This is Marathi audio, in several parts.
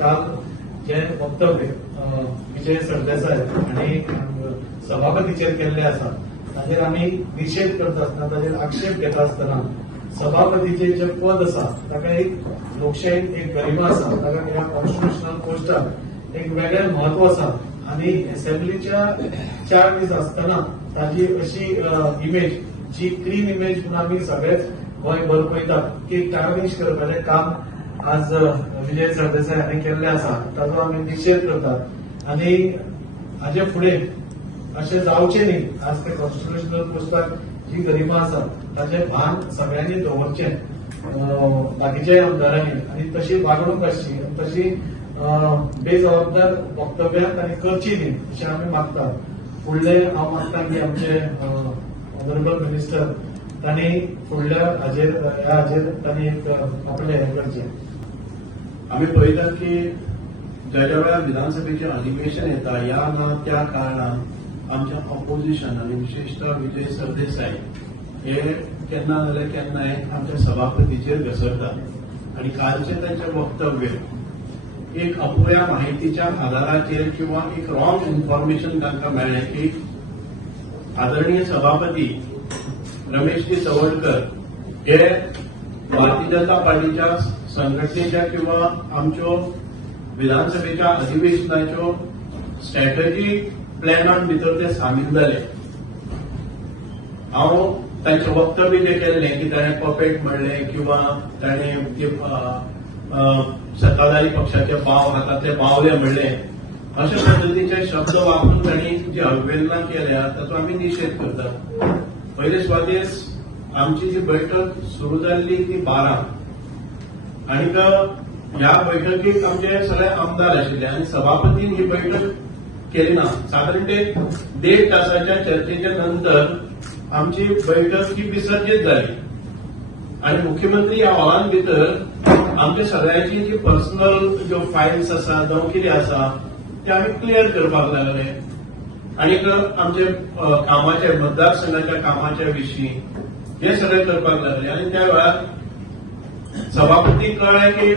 काल जे वक्तव्य विजय सरदेसाय आणि सभापतीचेर केल्ले आसा ताचेर आमी निषेध करता आसतना ताचेर आक्षेप घेता आसतना सभापतीचे जे पद आसा ताका एक लोकशाहीत एक गरिमा आसा, ताका ह्या कॉन्स्टिट्युशनल पोस्टाक एक वेगळें म्हत्व आसा आणि असेंब्लीच्या 4 दीस आसतना ताची अशी इमेज जी क्लीन इमेज म्हणून आमी सगळेच गोंयभर पळयतात की टार्निश करपाचें काम आज विजय सरदेसाय हांणी केल्लें आसा, ताचो आमी निषेध करतात आणि हाचे फुडें अशें जावचें न्ही. आज ते कॉन्स्टिट्युशनल पोस्टाक जी गरिमा आसा ताचें भान सगळ्यांनी दवरचें बाकीच्या आमदारांनी आणि तशी वागणूक आसची तशी बेजबाबदार वक्तव्यां तांणी करची न्ही अशें आमी मागतात. फुडले हांव मागता की आमचे ऑनरेबल मिनिस्टर तांणी फुडल्या हाजेर तांणी एक आपले हे करचें. आम्ही पळयतात की ज्या वेळार विधानसभेचें अधिवेशन येता या ना त्या कारणान आमच्या ऑपोजिशन आणि विशेषतः विजय सरदेसाय हे केन्ना जाल्यार केन्नाय आमच्या सभापतीचेर घसरतात आणि कालचे तांचे वक्तव्य एक अपुऱ्या माहितीच्या आधाराचेर किंवा एक रॉंग इन्फॉर्मेशन तांकां मेळ्ळें की आदरणीय सभापती रमेशजी चवडकर हे भारतीय जनता पार्टीच्या संघटनेच्या किंवा आमच्यो विधानसभेच्या अधिवेशनाच्यो स्ट्रॅटजी प्लॅनान भितर ते सामील जाले. हांव तांचे वक्तव्य जे केल्लें की ताणें पपेट म्हणलें किंवा ताणें सत्ताधारी पक्षाचे हातातले बावले म्हणले अशा पद्धतीचे शब्द वापरून तांणी जी अवहेलना केल्या ताचो आमी निषेध करतात. पयले सुवातेर आमची जी बैठक सुरू जाल्ली ती 12 आनीक ह्या बैठकीक आमचे सगळे आमदार आशिल्ले आणि सभापतीन ही बैठक केली ना. साधारण ते 1.5 तासाच्या चर्चेच्या नंतर आमची बैठक ही विसर्जित झाली आणि मुख्यमंत्री ह्या हॉलान भितर आमच्या सगळ्यांची जी पर्सनल ज्यो फायल्स आसा जावं कितें आसा ते आमी क्लियर करपाक लागले आणि आमचे कामाचे मतदारसंघाच्या कामाच्या विशीं हे सगळे करपाक लागले आणि त्या वेळार सभापती कळ्ळें की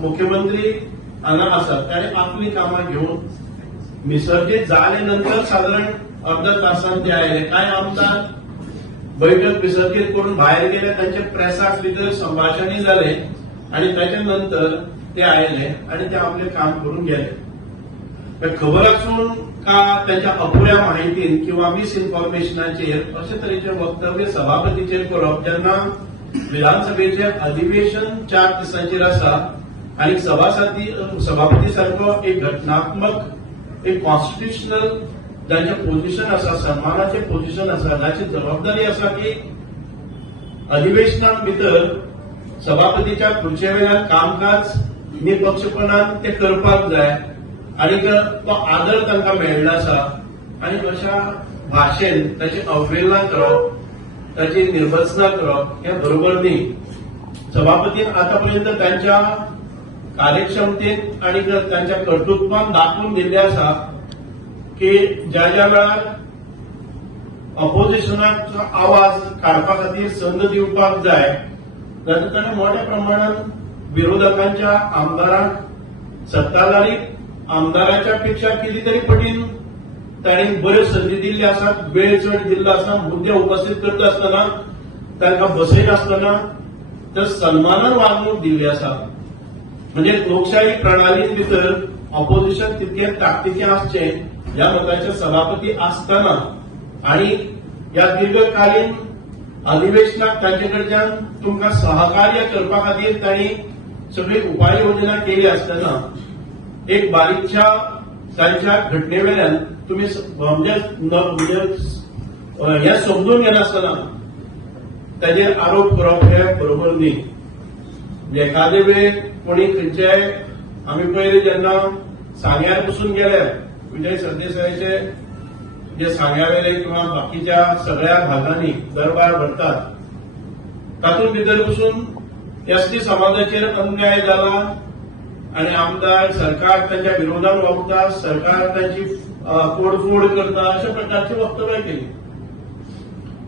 मुख्यमंत्री हांगा आसात ताणें आपली कामां घेवन विसर्जित जाले नंतर साधारण अर्ध्या तासान ते आयले. कांय आमदार बैठक विसर्जित करून भायर गेले, तांचे प्रेसाक भितर संभाषणय जाले आणि त्याच्या नंतर ते आयले आणि ते आपले काम करून गेले. खबर आसून का त्यांच्या अपुऱ्या माहितीन किंवा मिसइन्फॉर्मेशनाचेर अशे तरेचे वक्तव्य सभापतीचेर करप जेन्ना विधानसभेचे अधिवेशन 4 दिसांचेर आसा आणि सभापती सारको एक घटनात्मक एक कॉन्स्टिट्युशनल जांचे पोझिशन आसा, सन्मानाचे पोझिशन आसा, जाची जबाबदारी आसा की अधिवेशनाक भितर सभापतीच्या खुर्चेवेल्यान कामकाज निपक्षपणान ते करपाक जाय आणि तो आदर तांकां मेळिल्लो आसा आणि अशा भाशेन ताची अवहेलना करप, ताची निर्भत्सना करप हे बरोबर न्ही. सभापतीन आतापर्यंत तांच्या कार्यक्षमतेत आणि तांच्या कर्तृत्वान दाखवून दिल्ले आसा की ज्या वेळार ऑपोजिशनाचो आवाज काडपा खातीर संद दिवपाक जाय जाल्यार ताणें मोठ्या प्रमाणात विरोधकांच्या आमदारांक सत्ताधारी आमदाराच्या पेक्षा किती तरी पटीन तांणी बऱ्यो संदी दिल्ल्यो आसात, वेळ चड दिल्लो आसा. मुद्दे उपस्थित करता आसतना तांकां बसयत आसतना तर सन्मानान वागणूक दिल्ली आसा. म्हणजे लोकशाही प्रणाली भितर ऑपोजिशन तितकें ताकतिकें आसचें ह्या मताचे सभापती आसतना आणि ह्या दीर्घकालीन अधिवेशनाक तांचे कडच्यान तुमकां सहकार्य करपा खातीर तांणी सगळी उपाययोजना केली आसतना एक बारीकच्या तांच्या घटनेवेल्यान तुमी म्हणजे हे समजून घेनासतना ताजेर आरोप करप हे बरोबर न्ही. एखादे वेळ कोणी खंयच्याय आमी पयलीं जेन्ना सांग्यार पसून गेले विजय सरदेसायचे जे सांग्यावेले किंवा बाकीच्या सगळ्या भागांनी दरबार भरतात तातूंत भितर पसून एसटी समाजाचेर अन्याय जाला आणि आमदार सरकार त्यांच्या विरोधात वागता, सरकार त्यांची तोडफोड करता अशा प्रकारची वक्तव्य केली.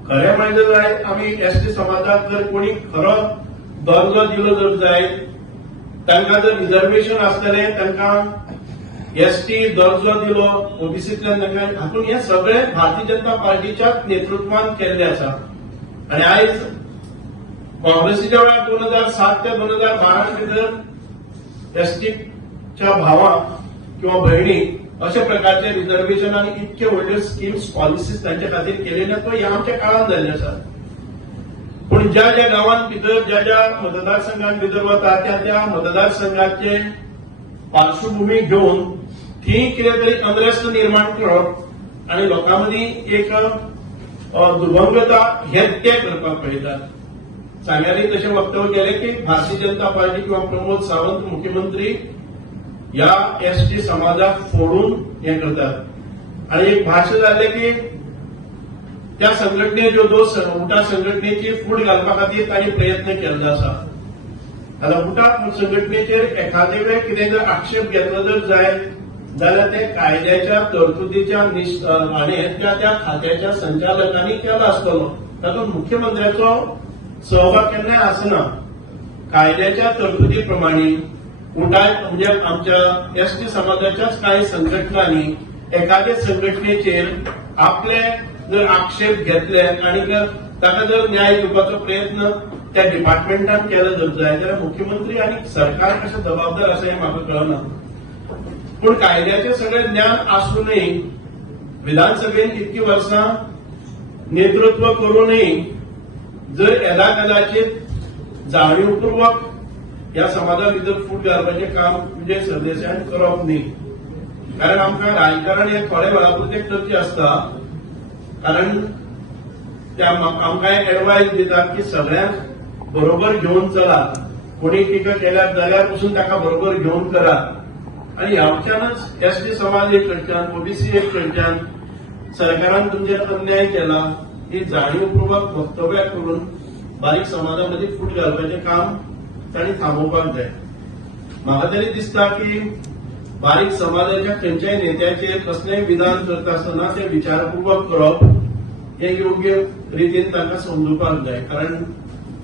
खरें म्हणजे जाय आमी एसटी समाजाक जर कोणी खरो दर्जो दिलो जर जायत तांकां जर रिजर्वेशन आसतलें, तांकां एसटी दर्जो दिलो, ओबीसींतल्यान तांकां, हातूंत हे सगळे भारतीय जनता पार्टीच्या नेतृत्वान केल्ले आसा. आनी आयज काँग्रेसीच्या वेळार 2007 ते 2012 भितर एसटीच्या भावांक किंवा भयणीक अशा प्रकारचे रिजर्वेशन आनी इतके व्हडल्यो स्किम्स पॉलिसीज तांचे खातीर केले ना, तो ह्या आमच्या काळात जाल्ले आसा. पूण ज्या ज्या गांवांत भितर, ज्या ज्या मतदारसंघात भितर वता, त्या त्या मतदारसंघाचे पार्श्वभूमी घेवन थंय कितें तरी अनरेस्ट निर्माण करप आनी लोकां मदीं एक दुर्भंगता हे ते करपाक पळयतात. सांग्यानी तशें वक्तव्य केलें की भारतीय जनता पार्टी किंवा प्रमोद सावंत मुख्यमंत्री ह्या एसटी समाजाक फोडून हे करतात. आनी एक भाष्य जाल्लें की त्या संघटनेच्यो दोस उठा संघटनेची फूट घालपा खातीर तांणी प्रयत्न केल्लो आसा. आता उठा संघटनेचेर एखादे वेळ कितें जर आक्षेप घेतलो जर जायत जाल्यार ते कायद्याच्या तरतुदीच्या आनी त्या खात्याच्या संचालकांनी केलो आसतलो. तातूंत मुख्यमंत्र्याचो सहभाग केन्नाय आसना. कायद्याच्या तरतुदी प्रमाणे उठाय म्हणजे आमच्या एसटी समाजाच्याच काही संघटनांनी एखाद्या संघटनेचेर आपले जर आक्षेप घेतले आणि ताका जर न्याय दिवपाचो प्रयत्न त्या डिपार्टमेंटान केलो जर जाय जाल्यार मुख्यमंत्री आणि सरकार कशें जबाबदार आसा हें म्हाका कळना. पूण कायद्याचें सगळें ज्ञान आसूनय विधानसभेन इतकी वर्सां नेतृत्व करूनय जर येदाकदाचीत जाणीवपूर्वक ह्या समाजा भितर फूट घालपाचें काम विजय सरदेसायान करप न्ही. कारण आमकां राजकारण हें थोडे वेळा पुरतें करचें आसता. कारण ते आमकां एक एडवायस दितात की सगळ्यांक बरोबर घेवन चलात. कोणी टिका केल्यार जाल्यार पसून ताका बरोबर घेवन करात. आनी ह्याच्यानच एसटी समाज एक कडच्यान, ओबीसी एक कडच्यान सरकारान तुमचेर अन्याय केला ही जाणीवपूर्वक वक्तव्य करून बारीक समाजामध्ये फूट घालपाचें काम तांणी थांबोवपाक जाय. म्हाका तरी दिसता की बारीक समाजाच्या खंयच्याय नेत्याचेर कसलेंय विधान करता आसतना ते विचारपूर्वक करप हे योग्य रितीन तांकां समजुपाक जाय. कारण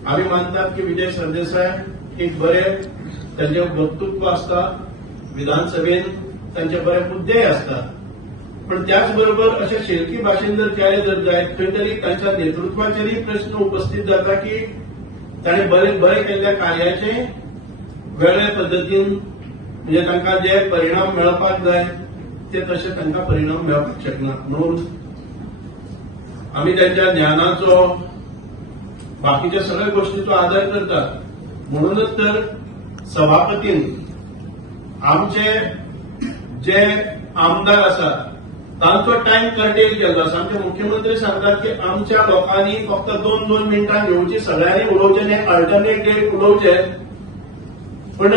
आमी मानतात की विजय सरदेसाय एक बरें तांचें वक्तृत्व आसता, विधानसभेन तांचे बरे मुद्देय असतात. पण त्याच बरोबर अशा शेलकी भाशेन जर केले जर जायत खंय तरी तांच्या नेतृत्वाचेरय प्रश्न उपस्थित जाता की ताणें बरे केल्ल्या कार्याचे वेगळ्या पद्दतीन म्हणजे तांकां जे परिणाम मेळपाक जाय ते तशे तांकां परिणाम मेळपाक शकना. म्हणून आमी त्यांच्या ज्ञानाचो बाकीच्या सगळ्या गोष्टींचो आदर करतात. म्हणूनच तर सभापतीन आमचे जे आमदार आसात तांचो टायम कर्टेल केल्लो आसा. आमचे मुख्यमंत्री सांगतात की आमच्या लोकांनी फक्त 2-2 मिनटां घेवची, सगळ्यांनी उलोवचें न्ही, अल्टरनेट डेट उलोवचे. पण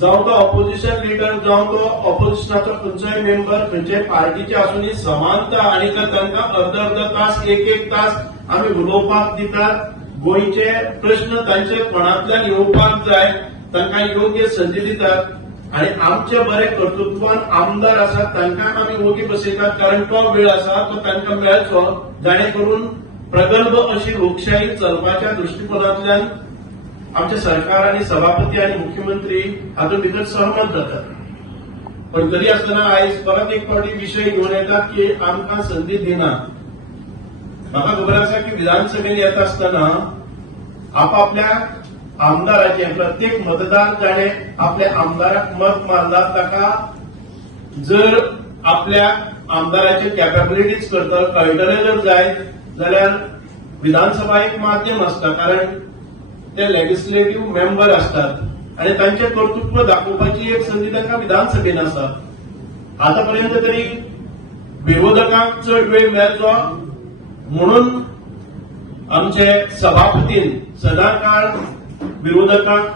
जावं तो ऑपोजिशन लिडर जावं तो ऑपोजिशनाचो खंयचोय मेंबर खंयच्याय पार्टीचे आसूनी समानता आनी तांकां अर्द तास एक तास आमी उलोवपाक दितात. गोंयचे प्रश्न तांचे कोणांतल्यान येवपाक जाय तांकां योग्य संदी दितात. आनी आमचे बरे कर्तृत्वान आमदार आसात तांकां आमी ओगी बसयतात. कारण तो वेळ आसा तो तांकां मेळचो जाणे करून प्रगल्भ अशी लोकशाही चलपाच्या दृश्टिकोनांतल्यान आमचे सरकार आणि सभापती आणि मुख्यमंत्री हातूंत भितर सहमत जातात. पण तरी आसतना आयज परत एक फावटी विशय घेवन येतात की आमकां संदी दिना. म्हाका खबर आसा की विधानसभेन येता आसतना आपापल्या आमदाराचे प्रत्येक मतदार जाणे आपल्या आमदाराक मत मारला ताका जर आपल्या आमदाराचे कॅपेबिलिटीज करता कळटले जर जाय जाल्यार विधानसभा एक माध्यम आसता. कारण ते लेजिस्लेटिव्ह मेंबर असतात आणि तांचे कर्तृत्व दाखोवपाची एक संधी तांकां विधानसभेन आसा. आतापर्यंत तरी विरोधकांक चड वेळ मेळचो म्हणून आमचे सभापतीन सदांकाळ विरोधकांक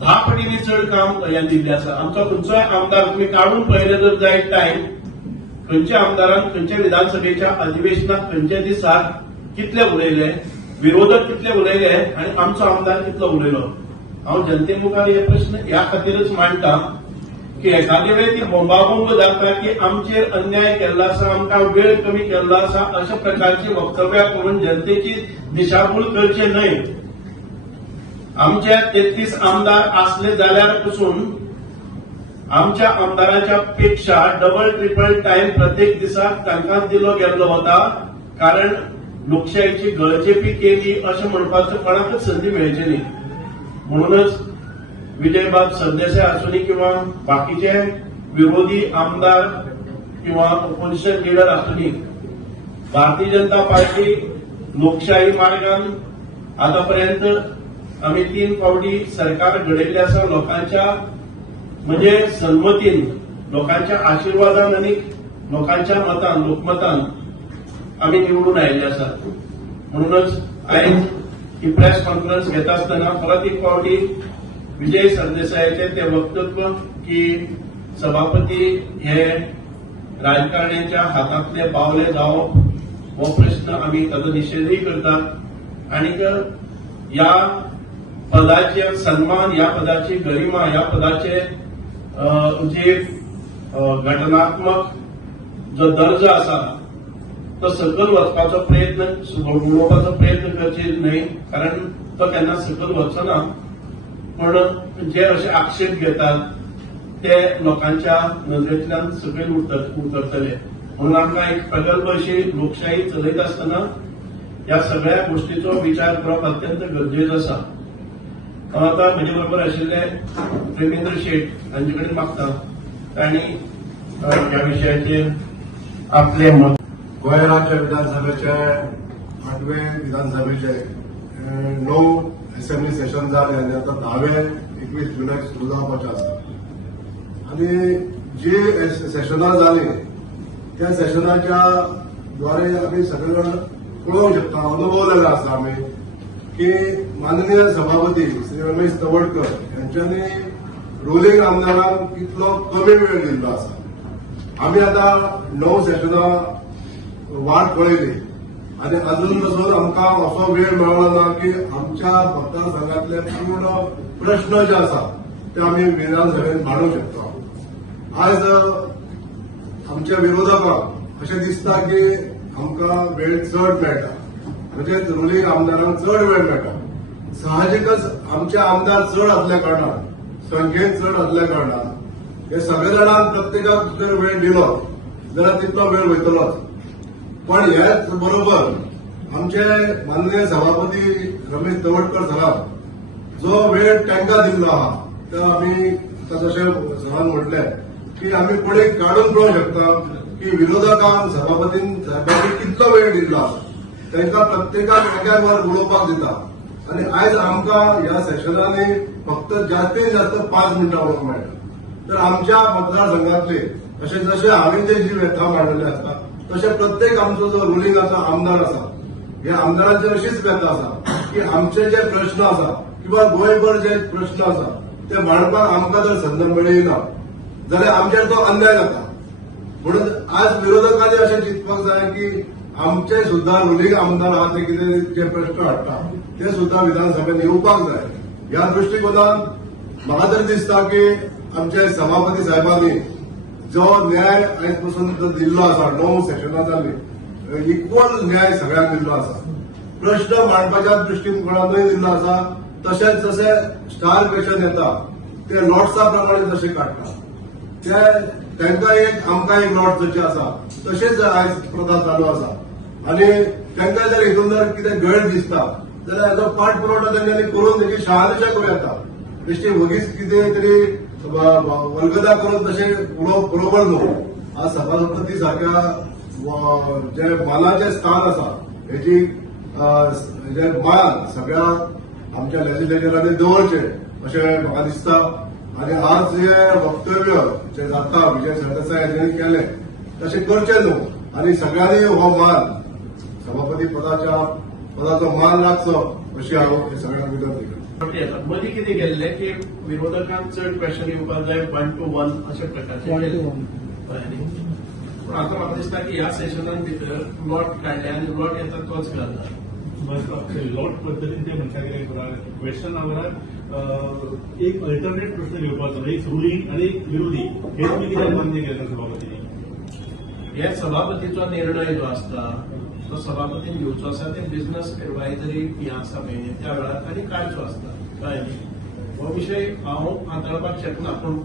10 पटींनी चड काम दिल्लें आसा. आमचो खंयचोय आमदार तुमी काडून पळयले जर जायत टायम खंयच्या आमदारान खंयच्या विधानसभेच्या अधिवेशनाक खंयच्या दिसाक कितले उलयले, विरोधक कितले उलयले आणि आमचो आमदार कितलो उलयलो. हांव जनते मुखार हे प्रश्न ह्या खातीरच मांडटा की एखादे वेळी ती बोंबाबोंब जाता की आमचेर अन्याय केल्लो आसा, आमकां वेळ कमी केल्लो आसा अशा प्रकारची वक्तव्यां करून जनतेची दिशाभूल करचे न्हय. आमचे 33 आमदार असले जाल्यार पसून आमच्या आमदाराच्या पेक्षा डबल ट्रिपल टाइम प्रत्येक दिसाक तांकां दिलो गेल्लो वता, कारण लोकशाहीची गळचेपी केली अशें म्हणपाचो कोणाकच संदी मेळची न्ही. म्हणूनच विजयबाब सरदेसाय आसुनी किंवा बाकीचे विरोधी आमदार किंवा opposition leader आसुनी, Bharatiya Janata party लोकशाही मार्गान आतापर्यंत आम्ही 3 फावटी सरकार घडयल्ले आसा. लोकांच्या म्हणजे सन्मतीन, लोकांच्या आशीर्वादान आनी लोकांच्या मतान, लोकमतान आम्ही निवडून आयिल्ले आसात. म्हणूनच आयज ही प्रेस कॉन्फरन्स घेता आसतना परत एक फावटी विजय सरदेसायाचे ते वक्तव्य की सभापती हे राजकारण्याच्या हातातले बावले जावप हो प्रश्न आम्ही ताचो निषेधही करतात. आणि या पदाचे सन्मान, या पदाची गरिमा, या पदाचे जे घटनात्मक जो दर्जो आसा तो सकल वचपाचो प्रयत्न, उडोवपाचो प्रयत्न करचे न्हय, कारण तो केन्ना सकल वचचो ना. पण जे असे आक्षेप घेतात ते लोकांच्या नजरेंतल्यान सकयल उतरतले. म्हणून आमकां एक प्रगल्भ अशी लोकशाही चलयत आसतना ह्या सगळ्या गोष्टीचो विचार करप अत्यंत गरजेचो आसा. आता म्हजे बरोबर आशिल्ले प्रेमेंद्र शेट हांचे कडेन मागता तांणी ह्या विशयाचेर आपले मत. गोंय राज्य विधानसभेचे 8वें विधानसभेचे 9 असेंब्ली सेशन जाले आनी आता 10वें 21 जुलैक सुरू जावपाचें आसा. आनी जी सेशनां जाली त्या सेशनाच्या द्वारे आमी सगळे जाण पळोवंक शकता, अनुभवलेले आसा आमी की माननीय सभापती श्री रमेश तवडकर यांच्यानी रुलिंग आमदारांक कितलो कमी वेळ दिल्लो आसा. आमी आता 9 सेशनां वाट पळयली आणि अजून पसून आमकां असो वेळ मेळ्ळो ना की आमच्या मतदारसंघातले पूर्ण प्रश्न जे आसा ते आमी विधानसभेत मांडूंक शकता. आज आमच्या विरोधकांक अशें दिसता की आमकां वेळ चड मेळटा, म्हणजेच रुलिंग आमदारांक चड वेळ मेळटा. साहजिकच आमचे आमदार चड आसल्या कारणान, संख्येन चड आसल्या कारणान हे सगळे जाणांक प्रत्येकाक जर वेळ दिलो जाल्यार तितलो वेळ वयतलोच. पण हेच बरोबर आमचे माननीय सभापती रमेश तवडकर सराक जो वेळ तांकां दिल्लो आहा तो आमी जशें सरान म्हटलें की आमी फुडें काडून पळोवंक शकता की विरोधकांक सभापतीन साहेबांनी कितलो वेळ दिल्लो आसा. तांकां प्रत्येकाक एकाक वर उलोवपाक दिता आनी आयज आमकां ह्या सेशनांनी फक्त जास्तीत जास्त 5 मिनटां उलोवंक मेळटा. तर आमच्या मतदारसंघातले अशें जशें हांवें जी व्यथा मांडलेली आसा तशें प्रत्येक आमचो जो रुलिंगाचो आमदार आसा ह्या आमदारांची अशीच व्यथा आसा की आमचे जे प्रश्न आसा किंवा गोंयभर जे प्रश्न आसा ते मांडपाक आमकां जर संद मेळ्ळी ना जाल्यार आमचेर तो अन्याय जाता. म्हणून आज विरोधकांनी अशें चिंतपाक जाय की आमचे सुद्धा रुलिंग आमदार आहा ते कितें जे प्रश्न हाडटा ते सुद्धा विधानसभेत येवपाक जाय. ह्या दृष्टिकोनान म्हाका तर दिसता की आमचे सभापती साहेबांनी जो न्याय आयज पासून दिल्लो आसा 9 सेशनां जाल्ली इक्वल न्याय सगळ्यांक दिल्लो आसा. प्रश्न मांडपाच्या दृष्टिकोनानूय दिल्लो आसा. तशेंच जसे स्टार क्वेश्चन येता ते लॉट्सा प्रमाणे जशे काडटा तांकां एक आमकां एक लॉट जशें आसा तशेंच आयज प्रथा चालू आसा. आनी तांकां जर हितून जर कितें गैर दिसता जाल्यार हाचो पाठपुरवठो तांच्यांनी करून तेजी शहानिशा करूं येता. बेश्टी वगीच कितें तरी वल्गदा करून तशें उडोवप बरोबर न्हू. आज सभापती सारख्या जे मानाचें स्थान आसा हेची जे मान सगळ्या आमच्या लेजिस्लेचरांनी दवरचें अशें म्हाका दिसता. आनी आज जे वक्तव्य जे जाता विजय सरदेसाय हांणी केलें तशें करचें न्हू आनी सगळ्यांनी हो मान सभापती पदाचो मान राखचो अशी हांव सगळ्यांक विनंती करता. मदीं कितें गेल्ले की विरोधकांक चड क्वेश्चन येवपाक जाय 1 to 1 अशा प्रकारचे पण आता म्हाका दिसता की ह्या सेशनान भितर लॉट काडले आनी लॉट येता तोच घालता. लॉट पद्धतीन ते म्हणटा कितें क्वेश्चन आवरार एक अल्टरनेट प्रश्न घेवपाचो, एक रुलिंग आणि एक विरोधी हे तुम्ही कित्याक मान्य केला सभापतींनी? हे सभापतीचो निर्णय जो आसता तो सभापतीन घेवचो आसा ते बिझनेस एडवायझरी ही आसा पळय त्या वेळार तांणी काडचो आसता. कळ्ळें? हो विशय हांव हाताळपाक शकना, पूण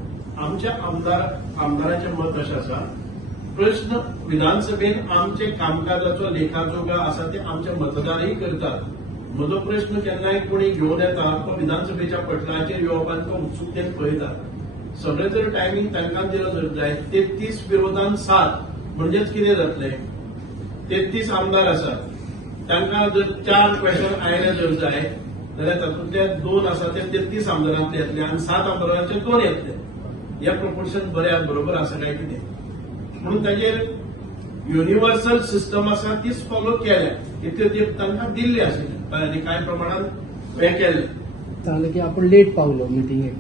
आमच्या आमदाराचें मत अशें आसा, प्रश्न विधानसभेन आमचे कामकाजाचो लेखाजोखा आसा ते आमचे मतदारय करतात. म्हजो प्रश्न केन्नाय कोणी घेवन येता तो विधानसभेच्या पटलाचेर येवपान तो उत्सुकतेन पळयतात. सगळे जर टायमींग तांकां दिलो जर जाय 33 विरोधान 7 म्हणजेच कितें जातलें? 33 आमदार आसात, तांकां जर 4 क्वेश्चन आयले जर जाय जाल्यार तातूंतले 2 आसा ते 33 आमदारांतले येतले आनी 7 आमदारांचे 2 येतले. हे प्रपोर्शन बरोबर आसा काय कितें? म्हणून ताजेर युनिव्हर्सल सिस्टम आसा तीच फॉलो केल्या, इतले ते तांकां दिल्ले आशिल्ले आनी कांय प्रमाणात हें केल्लें. सांगलें की आपण लेट पावलो मिटिंगेक.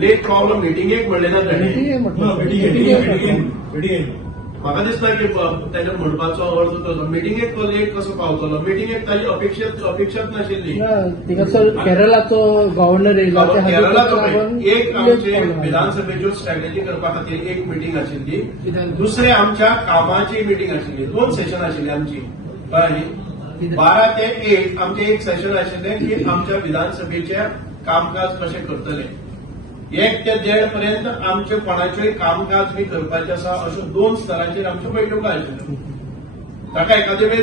लेट पावलो मिटिंगेक म्हणलें ना ताणें. मिटिंगेक म्हटलं म्हाका दिसता की ताच्या म्हणपाचो अर्थ तो मिटिंगेक तो लेट कसो पावतलो. मिटिंगेक ताची अपेक्षाच नाशिल्ली. थिंगासर केरळाचो गव्हर्नर येयलो त्या खातीर केरळाचो लागून एक लेट आमचे पावलो. विधानसभेच्यो स्ट्रॅटेजी करपा खातीर एक मिटींग आशिल्ली, दुसरे आमच्या कामाची मिटींग आशिल्ली. 2 सेशन आशिल्ली आमची, कळ्ळें? 12 ते 1 आमचे एक सेशन आशिल्लें की आमच्या विधानसभेचे कामकाज कशें करतले. 1 ते 1.5 पर्यंत आमचे कोणाचेय कामकाज बी करपाचें आसा अश्यो 2 स्तरांचेर आमच्यो बैठको आशिल्ल्यो. ताका एखादे वेळी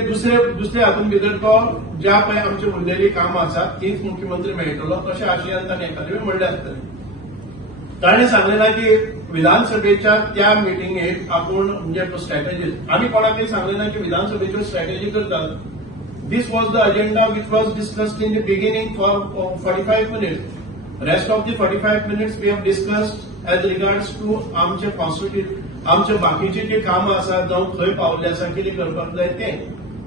दुसरे हातूंत भितर तो ज्या पळय आमची उरलेली कामां आसात तीच मुख्यमंत्री मेळटलो अशें आशयान ताणें एखादे वेळी म्हणलें आसतलें. ताणें सांगलें ना की विधानसभेच्या त्या मिटिंगेक आपूण म्हणजे स्ट्रॅटेजी आमी कोणाकय सांगलें ना की विधानसभेच्यो स्ट्रॅटेजी करतात. This was the agenda which was discussed in the beginning for 45 minutes. Rest of the 45 minutes we have discussed as regards to आमचे कॉन्स्टिट्यूट आमचे बाकीचे जे कामां आसात जावं खंय पावल्ले आसा कितें करपाक जाय तें.